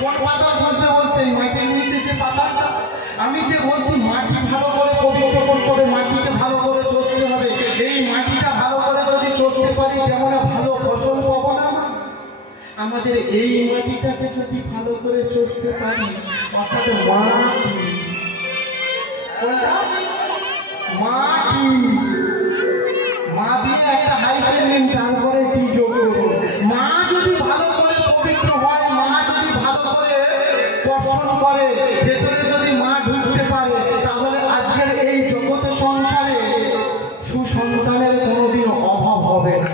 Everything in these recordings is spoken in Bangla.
কোন পাতা বুঝতে বলছে? মাটির নিচে যে পাতাটা, আমি যে বলছি মাটি ভালো করে পবিত্র করতে হবে, মাটিকে ভালো করে চষতে হবে। এই মাটিটা ভালো করে যদি চষতে পারি, যেমন ভালো ফসল পাবো না। আমাদের এই মাটিটাকে যদি ভালো করে চষতে পারি, অর্থাৎ মাটি মা দিয়ে একটা হাইফেন নিন, তারপরে কি যোগ করবো। মা যদি ভালো করে পবিত্র হয়, মা যদি ভালো করে বর্ষণ করে, ভেতরে যদি মা ঢুকতে পারে, তাহলে আজকের এই জগতের সংসারে সুসন্তানের কোনোদিন অভাব হবে না।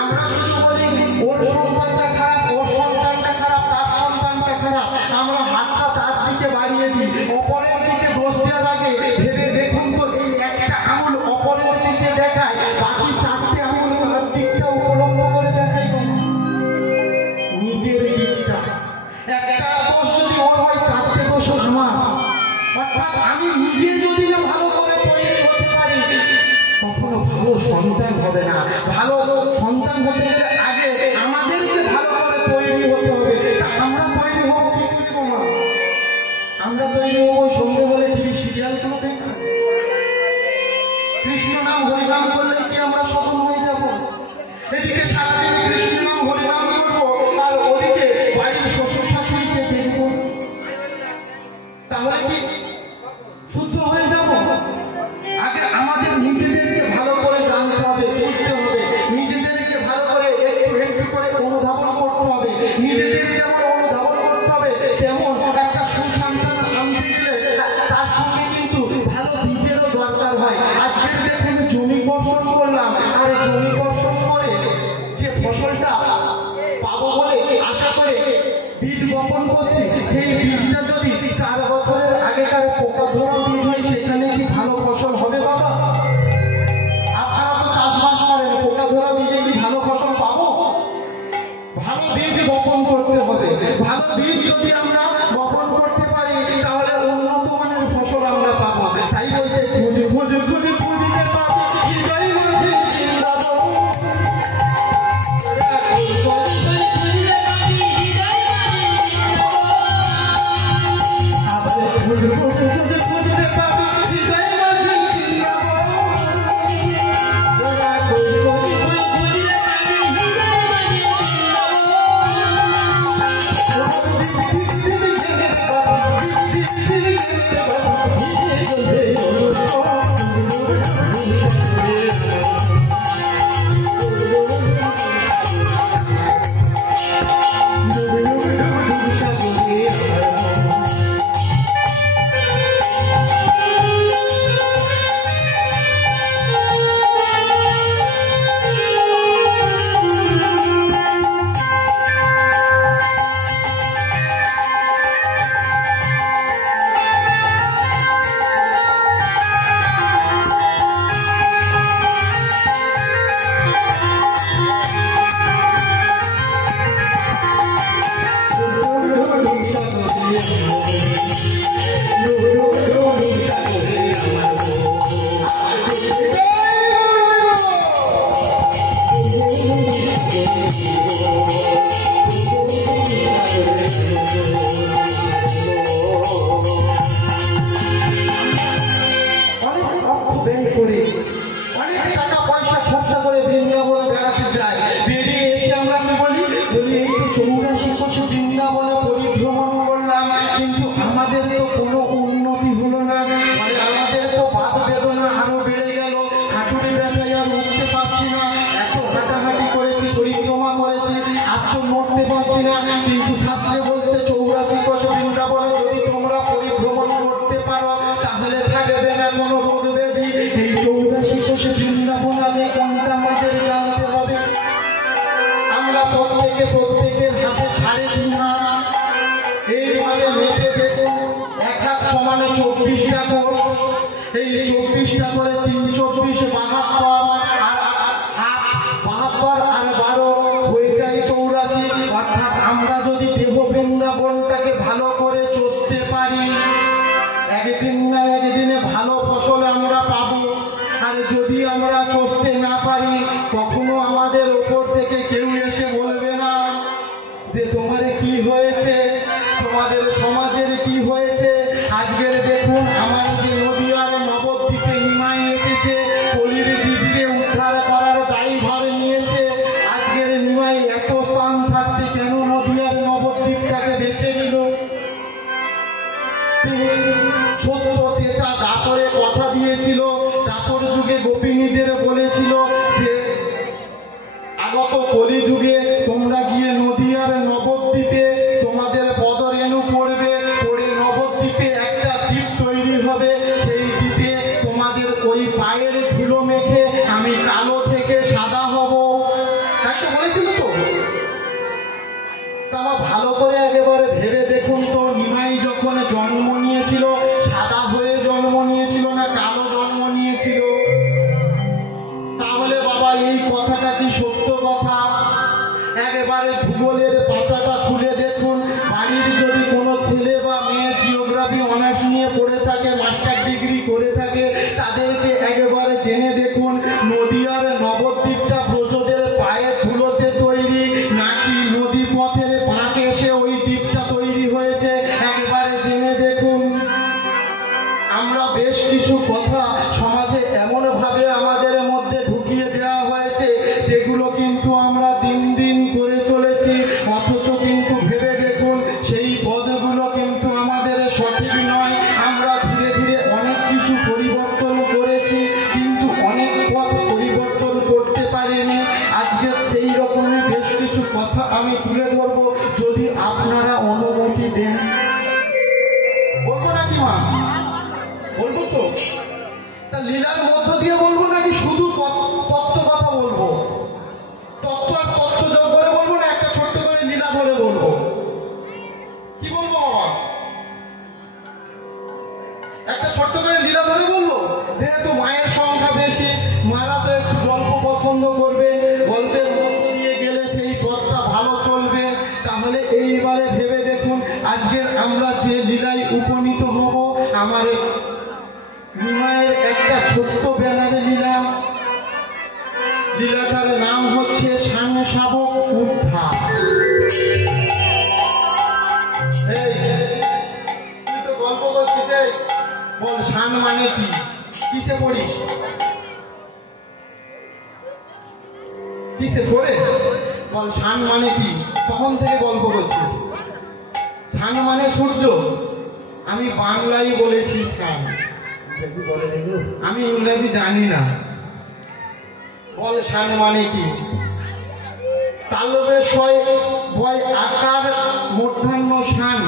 আমরা শুধু বলি ওর সন্তানটা খারাপ, ওর সন্তানটা খারাপ, তার সন্তানটা খারাপ, আমরা হাতটা তার দিকে বাড়িয়ে দিই, অপরের দিকে দোষ দেওয়া লাগে। ভেবে দেখুন তো, এই একটা আঙুল অপরের দিকে দেখায়, বাকি চারটে আঙুল দিকটা উপলব্ধ করে দেখাই নিজের দিকটা। একটা দোষ যদি ওর হয়, চারটে দোষ আমার। অর্থাৎ আমি নিজে যদি না ভালো করে তৈরি হতে পারি, কখনো ভালো সন্তান হবে না। ভালো সন্তান হতে গেলে আগে আমাদেরকে ভালো করে তৈরি হতে হবে। আমরা তৈরি হব কি করবো? আমরা তৈরি হবো সন্ধ্যেবেলা টিভি সিরিয়াল গুলো দেখে, কৃষ্ণ নাম হরিনাম করলে কি আমরা সফল হয়ে যাব? এদিকে সারাদিন কৃষ্ণ নাম হরিনাম করবো, আর ওদিকে বাড়ির শ্বশুর শাশুড়িকে দেখবো, তাহলে কি শুদ্ধ হয়ে যাব? আগে আমাদের নিজেদেরকে ভালো করে জানতে হবে, বুঝতে হবে, নিজেদেরকে ভালো করে একটু একটু করে অনুধাবন করতে হবে। নিজেদের যেমন অনুধাবন করতে হবে, তেমন একটা সুসন্তান আনতে গেলে তার সঙ্গে কিন্তু ভালো বীজেরও দরকার হয়। আজকে দেখুন জমি বর্ষণ করলাম, আর জমি বর্ষণ করে যে ফসলটা পাবো বলে আশা করে বীজ বপন করছি, সেই বীজটা যদি 4 বছরের আগেকার পোকা ধরা বীজ হয়, সেখানে কি ভালো ফসল হবে বাবা? আপনারা তো চাষবাস করেন, পোকা ধরা বীজে কি ভালো ফসল পাবো? ভালো বীজ বপন করতে হবে। ভালো বীজ যদি আমরা বপন করতে পারি, তাহলে উন্নত মানের ফসল আমরা পাবো। তাই বলছে খুঁজে খুঁজে খুঁজে খুঁজে পাবি, হৃদয় মাঝে জিন্দাবাদ। প্রত্যেকের হাতে 3.5 হাত এইভাবে মেপে দেখুন, এক হাত সমানে 24টা কোষ। এই 24টা করে 3 24 72, আর 72 আর 12 হয়ে যায় 84। অর্থাৎ আমরা যদি দেহ বৃন্দাবনটাকে ভালো করে চষতে পারি, একদিন না একদিনে ভালো ফসল আমরা পাবো। আর যদি আমরা চষতে না পারি, কখনো আমাদের ওপর থেকে কেউ এসে বলবে না যে তোমারে কি হয়েছে, তোমাদের সমাজের কি হয়েছে। আজকের দেখুন আমার যে নদীয়ার নবদ্বীপে নিমাই এসেছে, কলির জীবকে উদ্ধার করার দায়ভার নিয়েছে। আজকের নিমাই এত স্থান থাকতে কেন নদীয়ার নবদ্বীপটাকে বেছে নিল? তিনি সত্য তেতা দাপরে কথা দিয়েছিল, দাপর যুগে গোপিনীদের বলেছিল যে আগত কলি যুগে তোমরা গিয়ে নদীয়ার নবদ্বীপে তোমাদের পদরেণু পড়বে, পড়ে নবদ্বীপে একটা দ্বীপ তৈরি হবে, সেই দ্বীপে তোমাদের ওই পায়ের ধুলো মেখে আমি কালো থেকে সাদা হব। একটা বলেছিল তো। আমার ভালো করে একেবারে ভেবে দেখুন তো, নিমাই যখন জন্ম নিয়েছিল সাদা হয়ে জন্ম নিয়েছিল না কালো জন্ম নিয়েছিল? তাহলে বাবা এই কথাটা কি সত্য কথা? একেবারে ভূগোলের পাতাটা খুলে দেখুন, বাড়ির যদি কোনো ছেলে বা মেয়ে জিওগ্রাফি অনার্স নিয়ে পড়ে থাকে, মাস্টার ডিগ্রি করে থাকে, তাদেরকে একেবারে জেনে দেখুন নদীয়ার নবদ্বীপটা ব্রজদের পায়ে ধুলোতে তৈরি নাকি নদী পথের বাঁক এসে ওই দ্বীপটা তৈরি হয়েছে, একেবারে জেনে দেখুন। আমরা বেশ কিছু কথা সমাজে এমন ভাবে আমাদের মধ্যে ঢুকিয়ে দেওয়া হয়েছে যেগুলো কিন্তু আমরা দিন দিন করে চলেছি, অথচ কিন্তু ভেবে দেখুন সেই পদগুলো কিন্তু আমাদের সঠিক নয়। আমরা ধীরে ধীরে অনেক কিছু পরিবর্তন করেছি, কিন্তু অনেক পথ পরিবর্তন করতে পারিনি। আজকে সেই রকমই বেশ কিছু কথা আমি তুলে ধরবো, যদি আপনারা অনুমতি দেন। বলবো নাকি মা? বলবো তো। তা লীলার মধ্য দিয়ে বলবো নাকি শুধু তত্ত্ব কথা বলবো? তত্ত্ব আর তত্ত্ব যোগ করে বলবো না একটা ছোট্ট করে লীলা ধরে বলবো? কি বলবো বাবা? একটা ছোট্ট করে লীলা ধরে বলবো? যেহেতু মায়ের সংখ্যা বেশি, মারা তো একটু গল্প পছন্দ করবে, গল্পের মধ্য দিয়ে গেলে সেই পথটা ভালো চলবে। তাহলে এইবারে ভেবে দেখুন আজকের আমরা যে লীলায় উপনীত হব, আমার নিমাইয়ের একটা ছোট্ট ব্যানারে লীলা। লীলাটার নাম হচ্ছে শান শাবক উদ্ধার। এই তুই তো গল্প করছিস, বল শান মানে কি? কিসে পড়িস? কিসে পড়ে? বল শান মানে কি? কখন থেকে গল্প করছিস? শান মানে সূর্য। আমি বাংলায় বলেছি শান, আমি ইংরেজি জানি না। বল শান মানে কি? তালবে শয় বয় আকার মূর্ধন্য শান।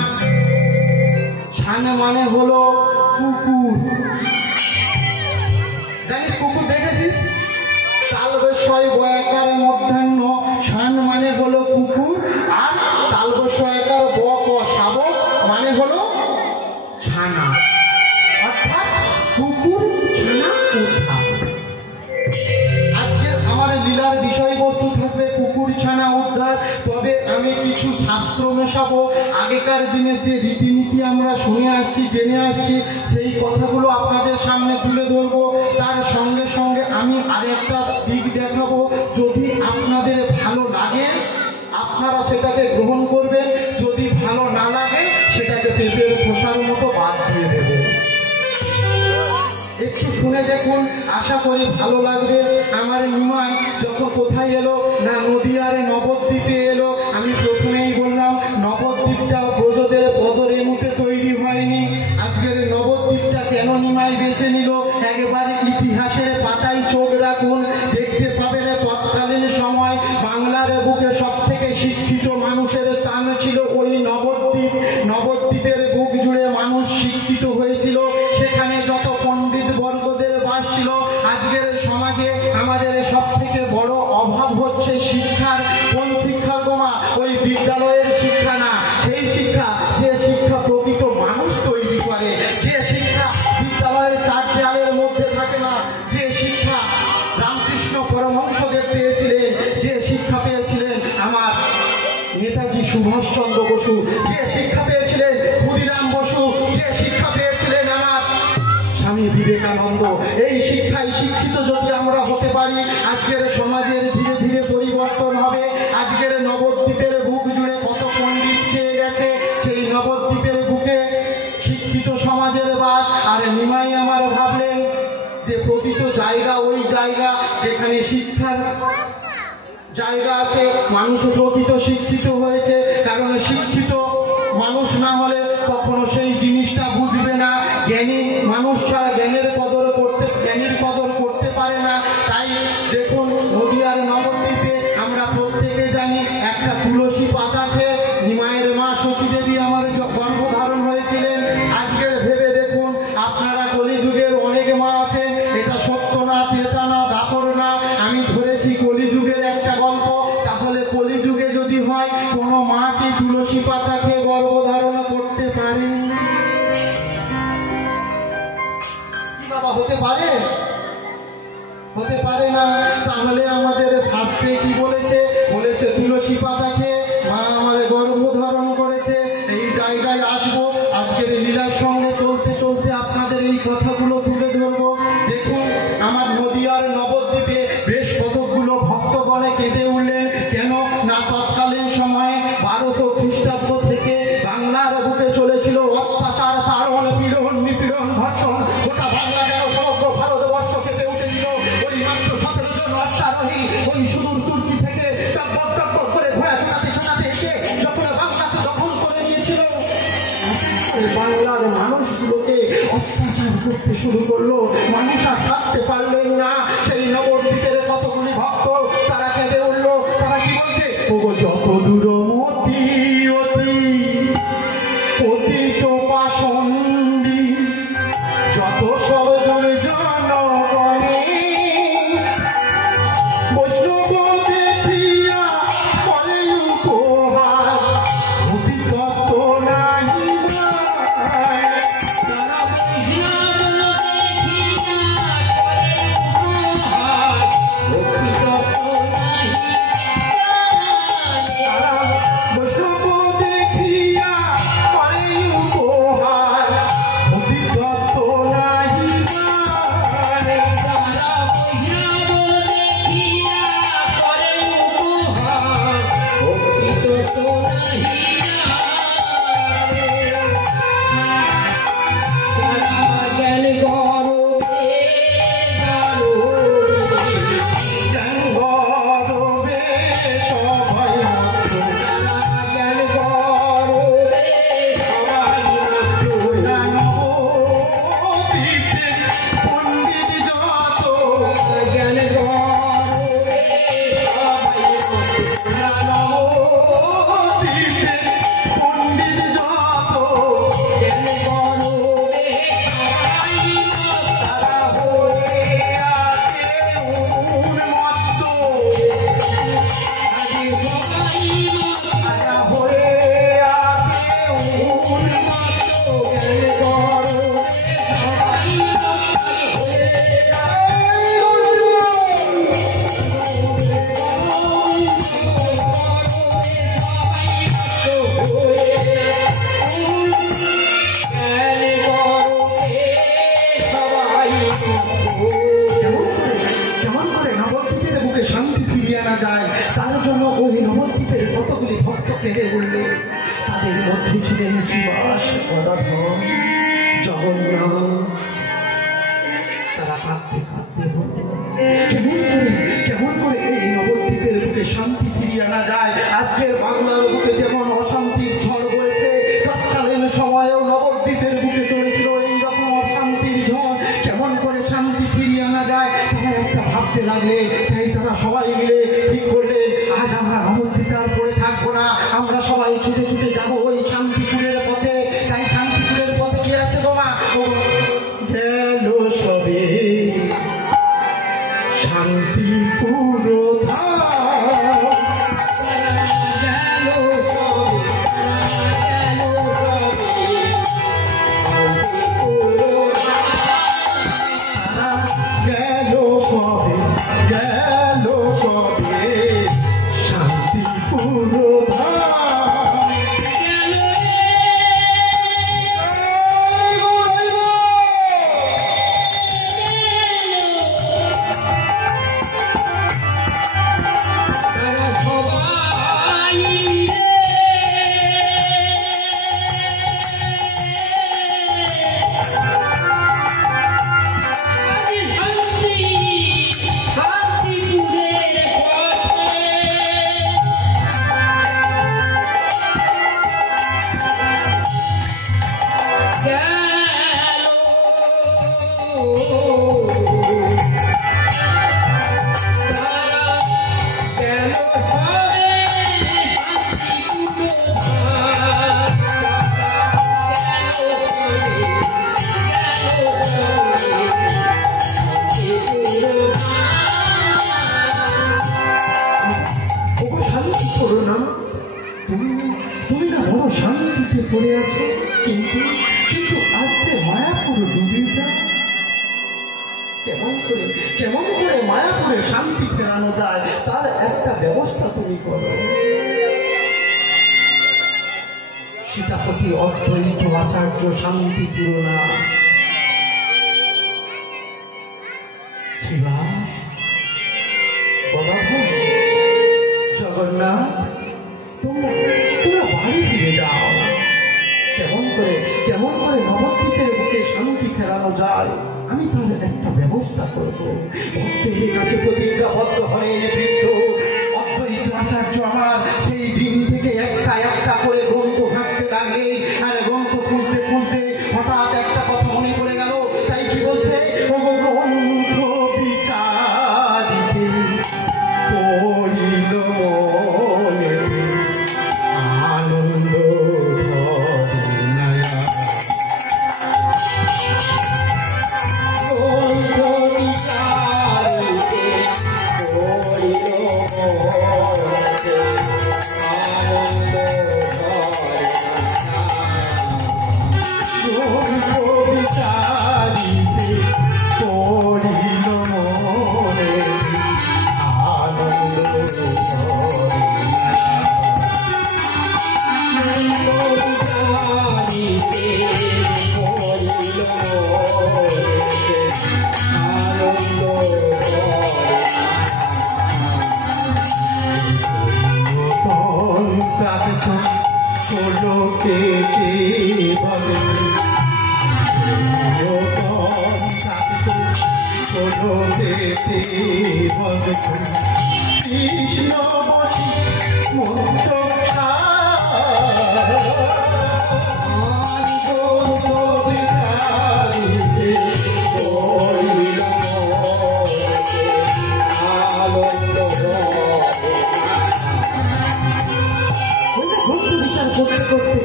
শান মানে হলো কুকুর। জানিস কুকুর দেখেছিস? তালবে শয় বয় আকার মূর্ধন্য শান মানে হলো কুকুর, আর তালবে শয় আকার ব ক শাবক মানে হলো ছানা, অর্থাৎ কুকুর ছানা উদ্ধার। আজকে আমার লীলার বিষয়বস্তু থাকবে কুকুর ছানা উদ্ধার। তবে আমি কিছু শাস্ত্র মেশাবো। আগেকার দিনের যে রীতিনীতি আমরা শুনে আসছি, জেনে আসছি, সেই কথাগুলো আপনাদের সামনে তুলে ধরবো। তার সঙ্গে সঙ্গে আমি আরেকটা দিক দেখাবো। যদি আপনাদের ভালো লাগে আপনারা সেটাকে গ্রহণ করবেন, যদি ভালো না লাগে সেটাকে পেঁপের খোসার মতো বাদ দিয়ে দেবেন। একটু শুনে দেখুন, আশা করি ভালো লাগবে। আমার নিমাই যখন কোথায় এলো না নদীয়ারে নবদ্বীপে এলো। আমি প্রথমেই বললাম নবদ্বীপটা ব্রজদের পদরেণুতে তৈরি হয়নি। আজকের নবদ্বীপটা কেন নিমাই বেছে নিল, একেবারে ইতিহাসের পাতায় চোখ রাখুন, দেখতে পাবেন তৎকালীন সময় বাংলার বুকে সব থেকে শিক্ষিত মানুষের স্থান ছিল ওই নবদ্বীপ। নবদ্বীপের বুক জুড়ে মানুষ শিক্ষিত হয়েছিল, সেখানে যত পণ্ডিত বর্গদের বাস ছিল। আজকের সমাজে আমাদের সব থেকে বড় অভাব হচ্ছে শিক্ষার। কোন শিক্ষার গোমা? ওই বিদ্যালয়ের শিক্ষা না, সেই শিক্ষা যে শিক্ষা প্রকৃত মানুষ তৈরি করে, যে শিক্ষা বিদ্যালয়ের চার দেয়ালের মধ্যে থাকে না, যে শিক্ষা রামকৃষ্ণ পরমহংসদেব পেয়েছিলেন, যে শিক্ষা পেয়েছিলেন আমার নেতাজি সুভাষচন্দ্র বসু, যে শিক্ষা পেয়েছিলেন ক্ষুদিরাম বসু, যে শিক্ষা পেয়েছিলেন আমার স্বামী বিবেকানন্দ। এই শিক্ষায় শিক্ষিত যদি আমরা হতে পারি, আজকের সমাজের ধীরে ধীরে পরিবর্তন হবে। আজকের নবদ্বীপের বুক জুড়ে কত পণ্ডিত চেয়ে মানুষ প্রকৃত শিক্ষিত হয়েছে, কারণ শিক্ষিত মানুষ না হলে কখনো সেই জিনিসটা বুঝবে না। জ্ঞানী মানুষ ছাড়া জ্ঞানীর কদর করতে পারে না। তাই দেখুন, নদিয়ার নবদ্বীপে আমরা প্রত্যেকে জানি একটা তুলসী পাতা খেয়ে নিমাইয়ের মা শচী দেবী আমার গর্ভধারণ হয়েছিলেন। আজকের ভেবে দেখুন, আপনারা কলিযুগের অনেক মা আছেন, এটা সত্য না, ত্রেতা না, দাপর না, আমি ধরেছি কলিযুগের একটা গল্প। তাহলে কলিযুগে যদি হয়, কোনো মা কি তুলসী পাতা খেয়ে গর্ভধারণ করতে পারে? কি বাবা, হতে পারে? হতে পারে না। তাহলে আমাদের শাস্ত্রে কি বলেছে? বলেছে তুলসী পাতা খেয়ে মা আমার গর্ভধারণ করেছে। এই জায়গায় আসবো, আজকের লীলার সঙ্গে চলতে চলতে আপনাদের এই কথাগুলো তুলে ধরবো। দেখুন, আমার নদিয়ার নবদ্বীপে বেশ কতকগুলো ভক্তগণে কেঁদে উঠলেন। কেন না, তৎকালীন সময়ে 1200 খ্রিস্টাব্দ থেকে বাংলার বুকে চলেছিল অত্যাচার, তাড়ন, পীড়ন, নিপীড়ন, ধর্ষণ। গোটা বাংলার সমগ্র ভারতবর্ষ কেঁদে উঠেছিল। ওই মাত্র 17 জন অশ্বারোহী ওই সুদূর তুর্কি থেকে টকবক টকবক করে ঘোড়া শোনাতে এসে যখন বাংলাকে দখল করে নিয়েছিল, বাংলার মানুষগুলোকে অত্যাচার করতে শুরু করলো। মানুষ আর থাকতে পারলেন না। সেই নবদ্বীপের কতগুলি ভক্ত তারা কেঁদে উঠলো। তারা কি বলছে? ওগো যত দূরমতি অতি পতিত পাষণ্ডী, যত সব দুর্জনগণে বৈষ্ণব দেখিয়া করে উপহার, অতি তত্ত্ব নাহি কেমন করে এই নবদ্বীপের বুকে শান্তি ফিরিয়ে আনা যায়। আজকের বাংলার বুকে যেমন অশান্তির ঝড় বয়েছে, তৎকালীন সময়েও নবদ্বীপের বুকে চলেছিল এইরকম অশান্তির ঝড়। কেমন করে শান্তি ফিরিয়ে আনা যায় তারা একটা ভাবতে লাগলে। তাই তারা সবাই মিলে ঠিক করলে, আজ আমরা নবদ্বীপে আর পড়ে থাকবো না, আমরা সবাই ছুটে ছুটে যাবো ওই শান্তিপুরের পথে। তাই শান্তিপুরের পথে কি আছে গো মা? গেল সবে শান্তিপুর শান্তিতে পড়ে আছো, কিন্তু কিন্তু আজ যে মায়াপুর ডুবে যায়। কেমন করে মায়াপুরে শান্তি ফেরানো যায় তার একটা ব্যবস্থা তুমি করো। সীতাপতি অদ্বৈত আচার্য শান্তি পুরোনা শ্রীরাম জগন্নাথ, তোমরা বাড়ি ফিরে যাও। কেমন করে নবদ্বীপের বুকে শান্তি ফেরানো যায় আমি তার একটা ব্যবস্থা করব। ভক্তের কাছে প্রতিজ্ঞাবদ্ধ হলেন বৃদ্ধ অদ্বৈত আচার্য আমার। সেই দিন থেকে একটা করে গ্রন্থ ঘাঁটতে লাগলেন, আর গ্রন্থ খুঁজতে খুঁজতে হঠাৎ একটা কথা মনে পড়ে গেল। তাই কি বলছে, গ্রন্থ বিচারিতে পড়িল আনন্দ কৃষ্ণ করতে করতে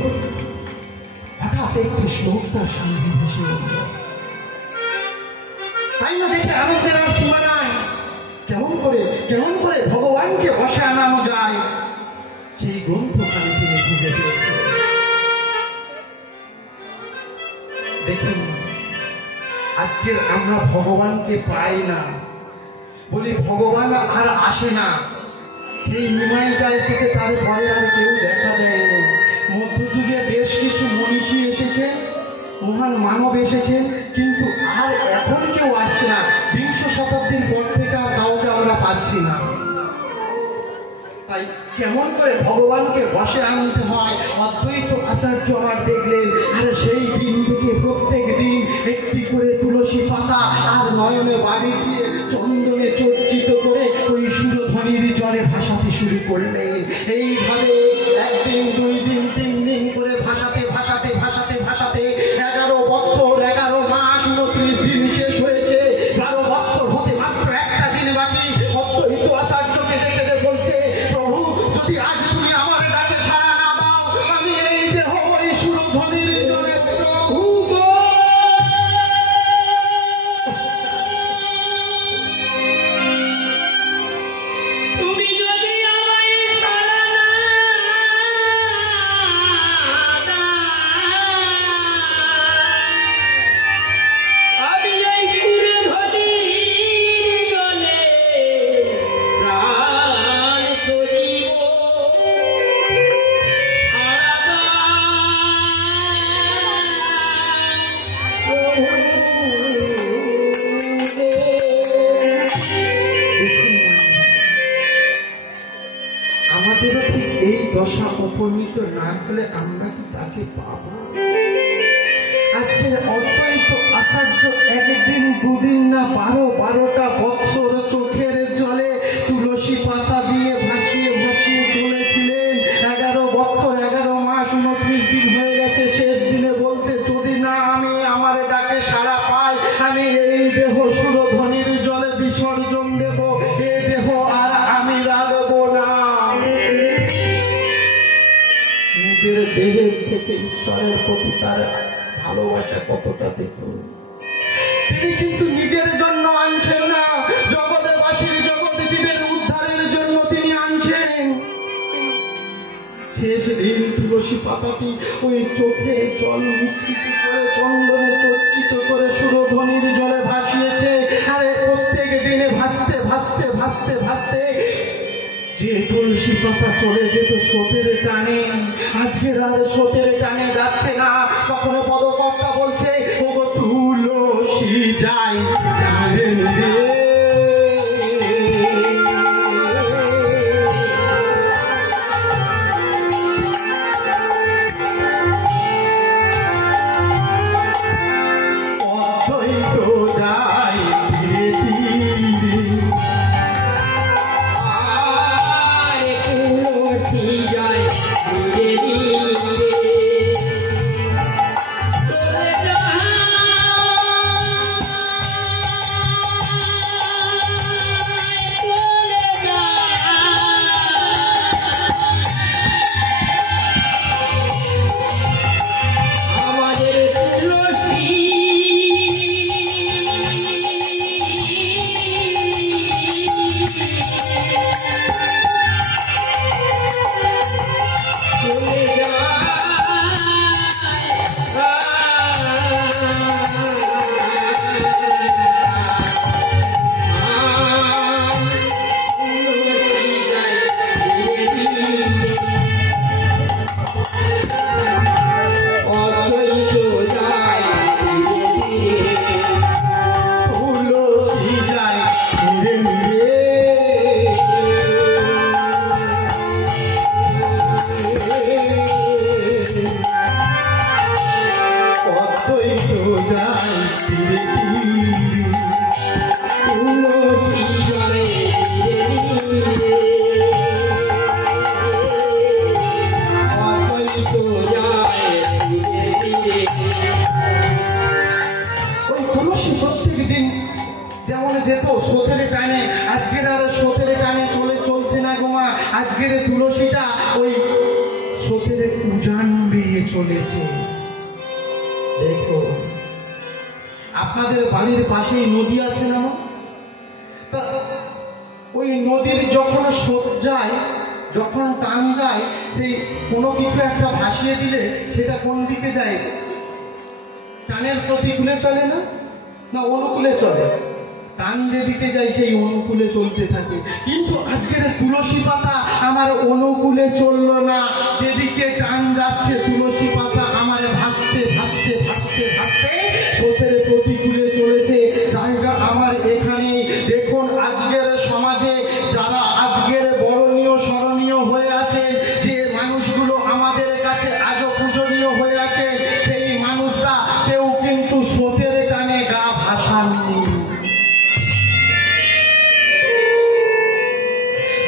হঠাৎ একটি শ্লোক তার সামনে ভেসে উঠল। তাই না দেখে আনন্দের আর সীমা নাই। কেমন করে ভগবানকে বসে আনানো যায় সেই গ্রন্থখানি তিনি খুঁজে পেয়েছেন। দেখুন, আজকের আমরা ভগবানকে পাই না, বলি ভগবান আর আসে না। সেই নিমাইটা এসেছে, তারপরে আর কেউ দেখা দেয়নি। মধ্যযুগে বেশ কিছু মনীষী এসেছে, মহান মানব এসেছেন, কিন্তু আর এখন কেউ আসছে না। বিংশ শতাব্দীর পর থেকে আর কাউকে আমরা পাচ্ছি না। তাই কেমন করে ভগবানকে বসে আনতে হয় অদ্বৈত আচার্য আমার দেখলেন। আর সেই দিন থেকে প্রত্যেক দিন একটি করে তুলসী পাতা আর নয়নে বাড়ি দিয়ে চন্দনে চর্চিত করে ওই সুরধ্বনির জলে ভাসাতে শুরু করলেন। এইভাবে একদিন, 2 দিন, 3 দিন করে ভাসাতে ভাসাতে ভাসাতে ভাসাতে 11 বছর 11 মাস 29 দিন শেষ হয়েছে। 12 বছর হতে মাত্র একটা দিন বাকি। অদ্বৈত আচার্যকে দেখে বলছে, প্রভু যদি আজ তুমি আমার ডাকে সাড়া না দাও, আমি এই দেহ ওই সুরধ্বনির জলে দশা উপনীত না হলে আমরা কি তাকে পাব? আজকের অদ্বৈত আচার্য একদিন, 2 দিন না 12টা বৎসর চোখের জলে তুলসী পাতা দিয়ে ভাসিয়ে ভাসিয়ে চলেছিলেন। 11 বছর 11 মাস 29 দিন হয়ে গেছে। শেষ দিনে বলছে, যদি না আমি আমার ডাকে সাড়া পাই, আমি এই দেহ সুরধ্বনির জলে বিসর্জন দেব। এই দেহ আর আমি রাখবো না। নিজের দেহের থেকে ঈশ্বরের প্রতি তার ভালোবাসা কতটা দেখুন। তিনি কিন্তু নিজের জন্য আনছেন না, জগৎবাসীর জগৎ জীবের উদ্ধারের জন্য তিনি আনছেন। শেষ দিন তুলসী পাতাটি ওই চোখে জল মিশ্রিত করে চন্দনে চর্চিত করে সুরধ্বনির জলে ভাসিয়েছে। আরে প্রত্যেক দিনে ভাসতে ভাসতে ভাসতে ভাসতে যে তুলসী পাতা চলে যেত স্রোতের টানে, আজকের আর স্রোতের টানে যাচ্ছে না। কখনো পদকর্তা বলছে ও তুলসী যাই আজকের তুলসীটা ওই স্রোতের উজান দিয়ে চলেছে। দেখো আপনাদের বাড়ির পাশেই নদী আছে না, তা ওই নদীর যখন স্রোত যায়, যখন টান যায়, সেই কোনো কিছু একটা ভাসিয়ে দিলে সেটা কোন দিকে যায়? টানের প্রতিকূলে চলে না, না অনুকূলে চলে? টান যেদিকে যায় সেই অনুকূলে চলতে থাকে। কিন্তু আজকের তুলসী পাতা আমার অনুকূলে চললো না, যেদিকে টান যাচ্ছে তুলসী পাতা আমার ভাসতে ভাসতে ভাসতে ভাসতে স্রোতের প্রতিকূলে চলেছে। জায়গা আমার এখানে। দেখুন আজকের সমাজে যারা আজকের বরণীয় স্মরণীয় হয়ে আছে, যে মানুষগুলো আমাদের কাছে আজও পূজনীয় হয়ে আছে, সেই মানুষরা কেউ কিন্তু স্রোতের টানে গা ভাসাননি।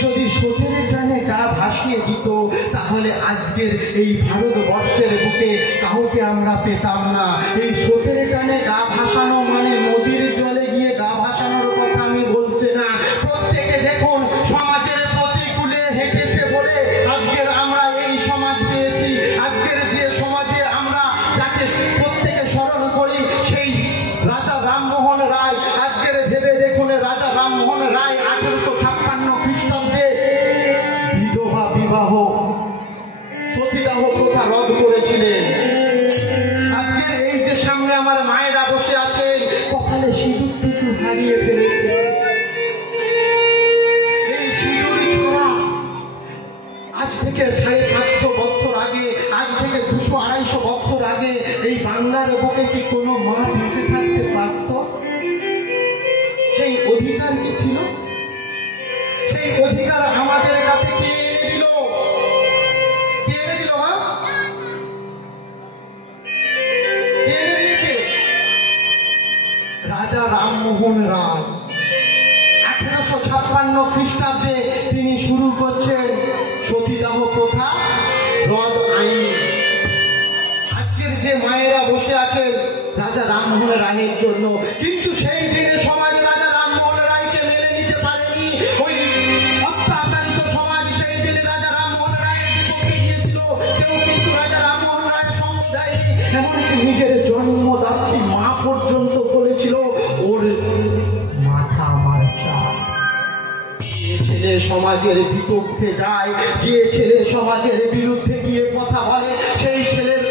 যদি স্রোতের টানে গা ভাসিয়ে দিত তাহলে আজকের এই ভারতবর্ষের বুকে কাউকে আমরা পেতাম না। এই স্রোতের টানে গা ভাসানো মানে নদীর জলে গিয়ে গা ভাসানোর কথা আমি বলছি না। প্রত্যেকে দেখুন সমাজের প্রতিকূলে হেঁটেছে বলে আজকের আমরা এই সমাজ পেয়েছি। আজকের যে সমাজে আমরা যাকে প্রত্যেকে স্মরণ করি সেই রাজা রামমোহন রায়। আজকের ভেবে দেখুন রাজা রামমোহন রায় 1856 খ্রিস্টাব্দে বিধবা বিবাহ সতীদাহ প্রথা রদ করেছিলেন। আজকের এই যে সামনে আমার মায়েরা বসে আছে, কপালে সিঁদুরটুকু হারিয়ে ফেলেছে। এই সিঁদুর ছোড়া আজ থেকে 550 বছর আগে, আজ থেকে 200-250 বছর আগে এই বাংলার বুকে কি কোনো মা বেঁচে থাকতে পারত? সেই অধিকার কি ছিল? সেই অধিকার আমাদের কাছে কে এনে দিল? কে এনে দিল মা? কে এনে দিয়েছে? রাজা রামমোহন রায় 1856 খ্রিস্টাব্দে তিনি শুরু করছেন সতীদাহ প্রথা রদ আইন। আজকের যে মায়েরা বসে আছেন রাজা রামমোহন রায়ের জন্য, কিন্তু সেই দিনে সমাজ রাজা রামমোহন রায়কে মেনে নিতে পারেনি। ওই অত্যাচারিত সমাজ সেই দিনে রাজা রামমোহন রায়ের বিপক্ষে গিয়েছিল। কেউ কিন্তু রাজা রামমোহন রায়ের সঙ্গ দেয়নি। এমনকি নিজের জন্মদাত্রী মা পর্যন্ত বলেছিল ওর মাথা আমার চাই। ছেলে সমাজের বিপক্ষে যায়, যে ছেলে সমাজের বিরুদ্ধে গিয়ে কথা বলে, সেই ছেলের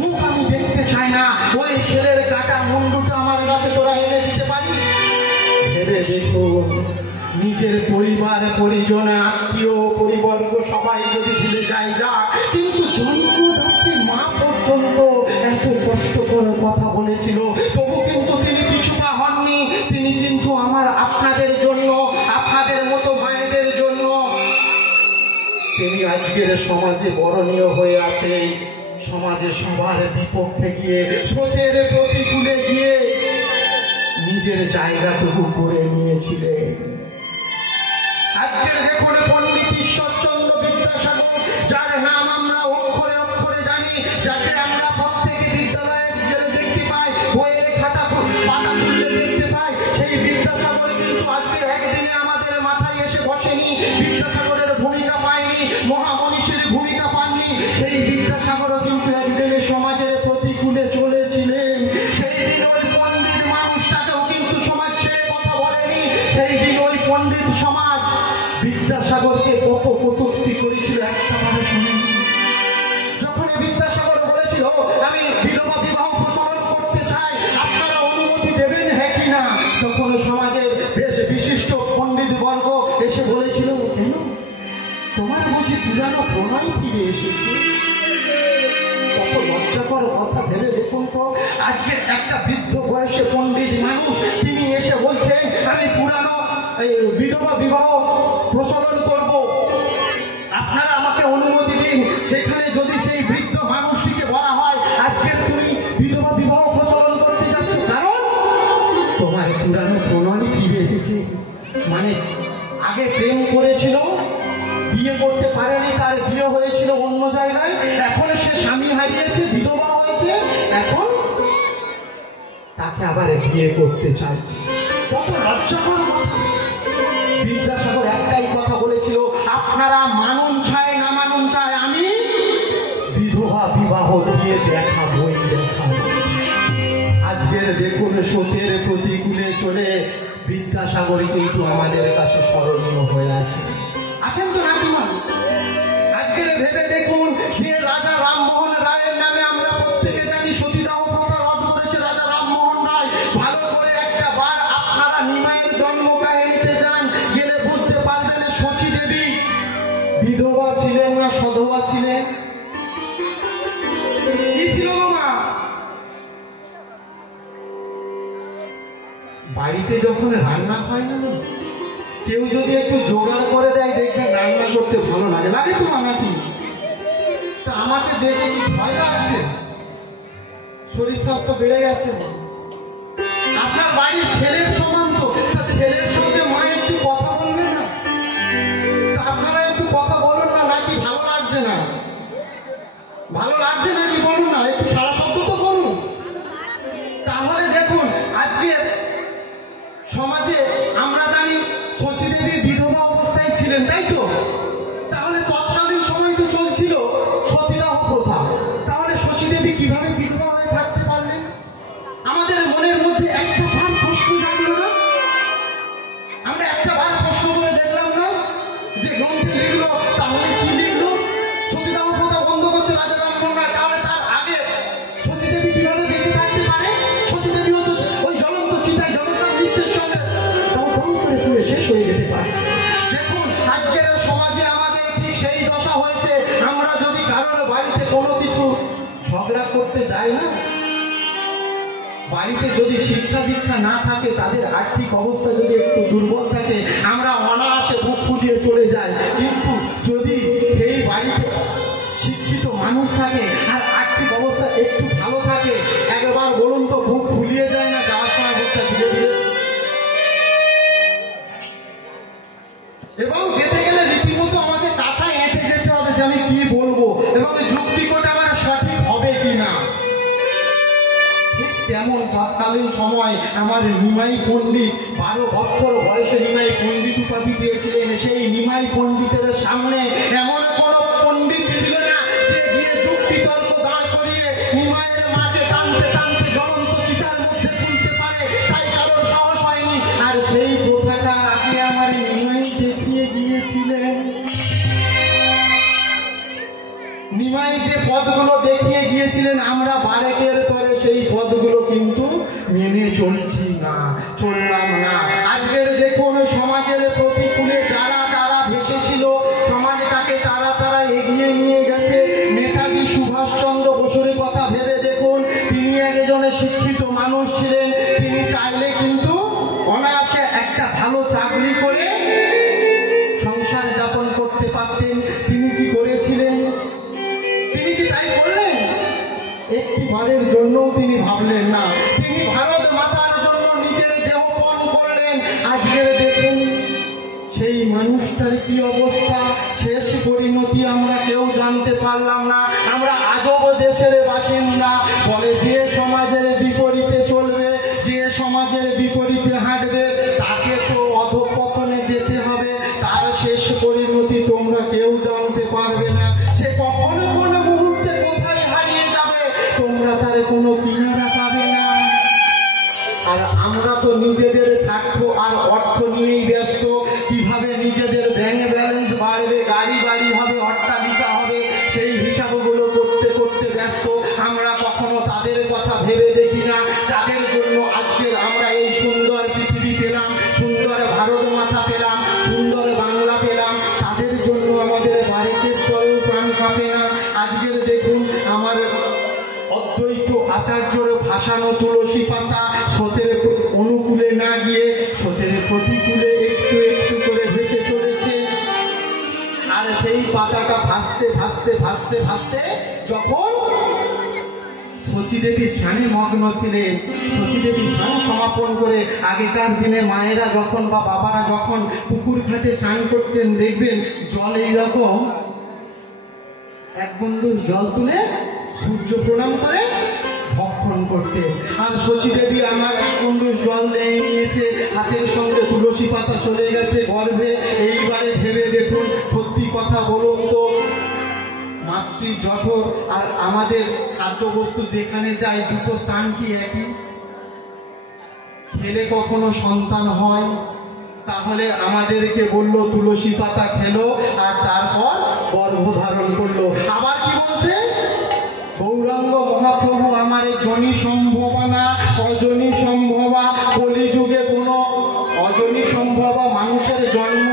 মুখ আমি দেখতে চাই না। ওই ছেলের কাটা মুন্ডুটা আমার কাছে তোরা এনে দিতে পারি? ভেবে দেখুন, নিজের পরিবার পরিজন আত্মীয় পরিবর্গ সবাই যদি ভুলে যায় যা, কিন্তু জন্মদাত্রী মা পর্যন্ত এত কষ্ট করে কথা বলেছিল, তবু কিন্তু তিনি পিছুপা হননি। তিনি কিন্তু আপনাদের জন্য, আপনাদের মতো মায়েদের জন্য তিনি আজকের সমাজে বরণীয় হয়ে আছে। সমাজে সবার বিপক্ষে গিয়ে, স্রোতের প্রতিকূলে গিয়ে নিজের জায়গাটুকু করে নিয়েছিলেন। আজকের দেখুন পণ্ডিত ঈশ্বরচন্দ্র বিদ্যাসাগর, যার নাম আমরা অক্ষরে অক্ষরে জানি, যাকে আমরা প্রত্যেকে বিদ্যালয়ে দেখতে পাই, বইয়ের খাতা পাতা খুললে দেখতে পাই, সেই বিদ্যাসাগর কিন্তু আজকের একদিনে আমাদের মাথায় এসে বসেনি। বিদ্যাসাগরের ভূমিকা পায়নি, মহামনীষীর ভূমিকা পাননি। সেই বিদ্যাসাগরও কিন্তু একদিনে সমাজের প্রতিকূলে চলেছিলেন। সেই দিন ওই পণ্ডিত মানুষটাকেও কিন্তু সমাজ ছেড়ে কথা বলেনি। সেই দিন ওই পণ্ডিত সমাজ বিদ্যাসাগরকে কত কটূক্তি করেছিল একটা মানুষ শুনি। যখন বিদ্যাসাগর বলেছিল আমি বিধবা বিবাহ প্রচলন করতে চাই, আপনারা অনুমতি দেবেন হ্যাঁ কিনা, তখন সমাজের বেশ বিশিষ্ট পণ্ডিত বর্গ এসে বলেছিল, কেন তোমার বুঝি পুরানো প্রণয় ফিরে এসেছে? কত লজ্জাকর কথা। ভেবে দেখুন তো, আজকের একটা বৃদ্ধ বয়সে পণ্ডিত মানুষ তিনি এসে বলছেন আমি পুরানো বিধবা বিবাহ প্রচলন করব, আপনারা আমাকে অনুমতি দিন। সেখানে যদি সেই বৃদ্ধ মানুষটিকে বলা হয় আজকের তুমি বিধবা বিবাহ প্রচলন করতে যাচ্ছ, কারণ তোমার পুরানো প্রণয় ফিরে এসেছে। মানে আগে প্রেম করেছিল, বিয়ে করতে পারেনি, তার বিয়ে হয়েছিল অন্য জায়গায়, এখন সে স্বামী হারিয়েছে, বিধবা হয়েছে, এখন তাকে আবার বিয়ে করতে চাইছে। কত লজ্জাকর। বিদ্যাসাগর একটাই কথা বলেছিল, আপনারা মানুন চায় না মানুন চায়, আমি বিধবা বিবাহ দিয়ে দেখাবই দেখাবো। আজকের দেখুন স্রোতের প্রতিকূলে চলে বিদ্যাসাগর কিন্তু আমাদের কাছে স্মরণীয় হয়ে আছে। আছেন তো নাকি মানুষ? আজকের ভেবে দেখুন, যে রাজা রামমোহন রায়ের নামে আমরা প্রত্যেকে জানি সতীদাহ প্রথা রদ করেছে রাজা রামমোহন রায়। ভালো করে একটা বার আপনারা নিমাইয়ের জন্ম কাহিনীতে যান, গেলে বুঝতে পারবেন শচী দেবী বিধবা ছিলেন না সধবা ছিলেন? কি ছিল মা? বাড়িতে যখন রান্না হয় না, কেউ যদি একটু জোগাড় করে দেয় দেখবেন রান্না করতে ভালো লাগে। লাগে তো নাকি? তা আমাকে দেখে কি ভয় লাগছে? শরীর স্বাস্থ্য বেড়ে গেছে? আপনার বাড়ির ছেলের সমান তো, ছেলের সঙ্গে মা একটু কথা বলবে না? আপনারা একটু কথা বলুন না, নাকি ভালো লাগছে না? ভালো লাগছে নাকি বলুন না, একটু সারা শব্দ তো বলুন। তাহলে দেখুন আজকে সমাজে আমরা জানি শচী দেবী বিধবা অবস্থায় ছিলেন, তাই তো? তাহলে তৎকালীন সময় তো চলছিল সতীদাহ প্রথা, তাহলে শচী দেবী কিভাবে বিধবা হয়ে থাকতে পারলেন? আমাদের মনের মধ্যে একটা বার প্রশ্ন জাগলো না? আমরা একটা বার প্রশ্ন করে দেখলাম না যে গ্রন্থে লিখলো, তাহলে কি লিখলো? সতীদাহ প্রথা বন্ধ করছে রাজা রামমোহন রায়, তাহলে তার আগে শচী দেবী কিভাবে বেঁচে থাকতে পারে? শচী দেবীও তো ওই জ্বলন্ত চিতায় জগন্নাথ মিশ্রের সঙ্গে করে পুড়ে শেষ হয়ে যেতে পারে। দেখুন আজকের সমাজে আমাদের ঠিক সেই দশা হয়েছে। আমরা যদি কারোর বাড়িতে কোনো কিছু ঝগড়া করতে যাই না, বাড়িতে যদি শিক্ষা দীক্ষা না থাকে, তাদের আর্থিক অবস্থা যদি একটু দুর্বল থাকে, আমরা অনায়াসে বুক ফুলিয়ে চলে যাই। কিন্তু যদি সেই বাড়িতে শিক্ষিত মানুষ থাকে আর আর্থিক অবস্থা একটু ভালো থাকে, একবার বলুন তো বুক ফুলিয়ে যায় না যাওয়ার সময় বুকটা ধীরে ধীরে? এবং যেতে গেলে রীতিমতো আমাকে কাঁচায় হেঁটে যেতে হবে যে আমি কি বলবো এবং যুক্তিকটা আমার সঠিক হবে কিনা। ঠিক তেমন তৎকালীন সময় আমার নিমাই পণ্ডিত 12 বছর বয়সে নিমাই পণ্ডিত উপাধি পেয়েছিলেন। সেই নিমাই পণ্ডিতের সামনে এমন কোন পণ্ডিত ছিল না যে গিয়ে যুক্তি তর্ক দাঁড় করিয়ে নিমাইয়ের মাকে টানতে টানতে জ্বলন্ত চিতার মধ্যে তুলতে পারে, তাই কারোর সাহস হয়নি। আর সেই প্রথাটা আগে আমার নিমাই দেখিয়ে গিয়েছিল। চলছি না, চললাম না। আজকের দেখুন সমাজের প্রতিকূলে যারা যারা ভেসেছিল, সমাজটাকে তারা তারা এগিয়ে নিয়ে গেছে। নেতাজি সুভাষচন্দ্র বসুর কথা ভেবে দেখুন, তিনি একজনের শিক্ষিত মানুষ ছিলেন। তিনি চাইলে কিন্তু অনায়াসে একটা ভালো চাকরি করে সংসার যাপন করতে পারতেন। তিনি কি করেছিলেন? তিনি কি তাই করলেন? একটিবারের জন্য তিনি ভাবলেন না। তিনি ভারত মাতার জন্য নিজের দেহপণ করলেন। আজকের দেখুন সেই মানুষটার কি অবস্থা, শেষ পরিণতি আমরা কেউ জানতে পারলাম না। আমরা আজব দেশের বাসিন্দা। বলে যে সমাজের বিপরীতে চলবে, যে সমাজের বিপরীতে হাঁটবে, তাকে তো অধঃপতনে যেতে হবে। তার শেষ পরিণতি তোমরা কেউ জানতে পারবে না। সে কখনো কোনো মুহূর্তে কোথায় হারিয়ে যাবে, তোমরা তার কোনো কিনারা পাবে না। আর আমরা তো নিজেদের স্বার্থ আর অর্থ নিয়েই ব্যস্ত। কিভাবে নিজেদের ব্যাংক ব্যালেন্স বাড়বে, গাড়ি বাড়ি হবে, অট্টালিকা হবে, সেই হিসাবগুলো করতে করতে ব্যস্ত। আমরা কখনো তাদের কথা ভেবে দেখি না, যাদের জন্য আজকে আমরা এই সুন্দর পৃথিবী পেলাম, সুন্দর ভারত মাতা পেলাম, সুন্দর বাংলা পেলাম। তাদের জন্য আমাদের বাড়িতে তরেও প্রাণ কাঁপে না। আজকের দেখুন আমার অদ্বৈত আচার্যর ভাসানো তুলসী পাতা স্রোতের অনুকূলে না গিয়ে স্রোতের প্রতিকূলে একটু একটু করে ভেসে চলেছে। আর সেই পাতাটা ভাসতে ভাসতে ভাসতে ভাসতে যখন শচীদেবী স্নানে মগ্ন ছিলেন, শচীদেবী স্নান সমাপন করে, আগেকার দিনে মায়েরা যখন বা বাবারা যখন পুকুর ঘাটে স্নান করতেন, দেখবেন জল এইরকম এক বন্ধু জল তুলে সূর্য প্রণাম করে ভক্ষণ করতে। আর শচীদেবী আমার এক বন্ধু জল দিয়ে নিয়েছে, হাতের সঙ্গে তুলসী পাতা চলে গেছে গর্ভে। এইবারে ভেবে দেখুন, সত্যি কথা বলুন তো, মাতৃ জঠর আর আমাদের খাদ্যবস্তু যেখানে যায়, দুটো স্থান কি একই? খেলে কখনো সন্তান হয়? তাহলে আমাদেরকে বললো তুলসী পাতা খেলো আর তারপর গর্ভধারণ করলো। আবার কি বলছে? গৌরাঙ্গ মহাপ্রভু আমার জনি সম্ভবা অজনী সম্ভবা। কলিযুগে কোনো অজনী সম্ভবা মানুষের জন্ম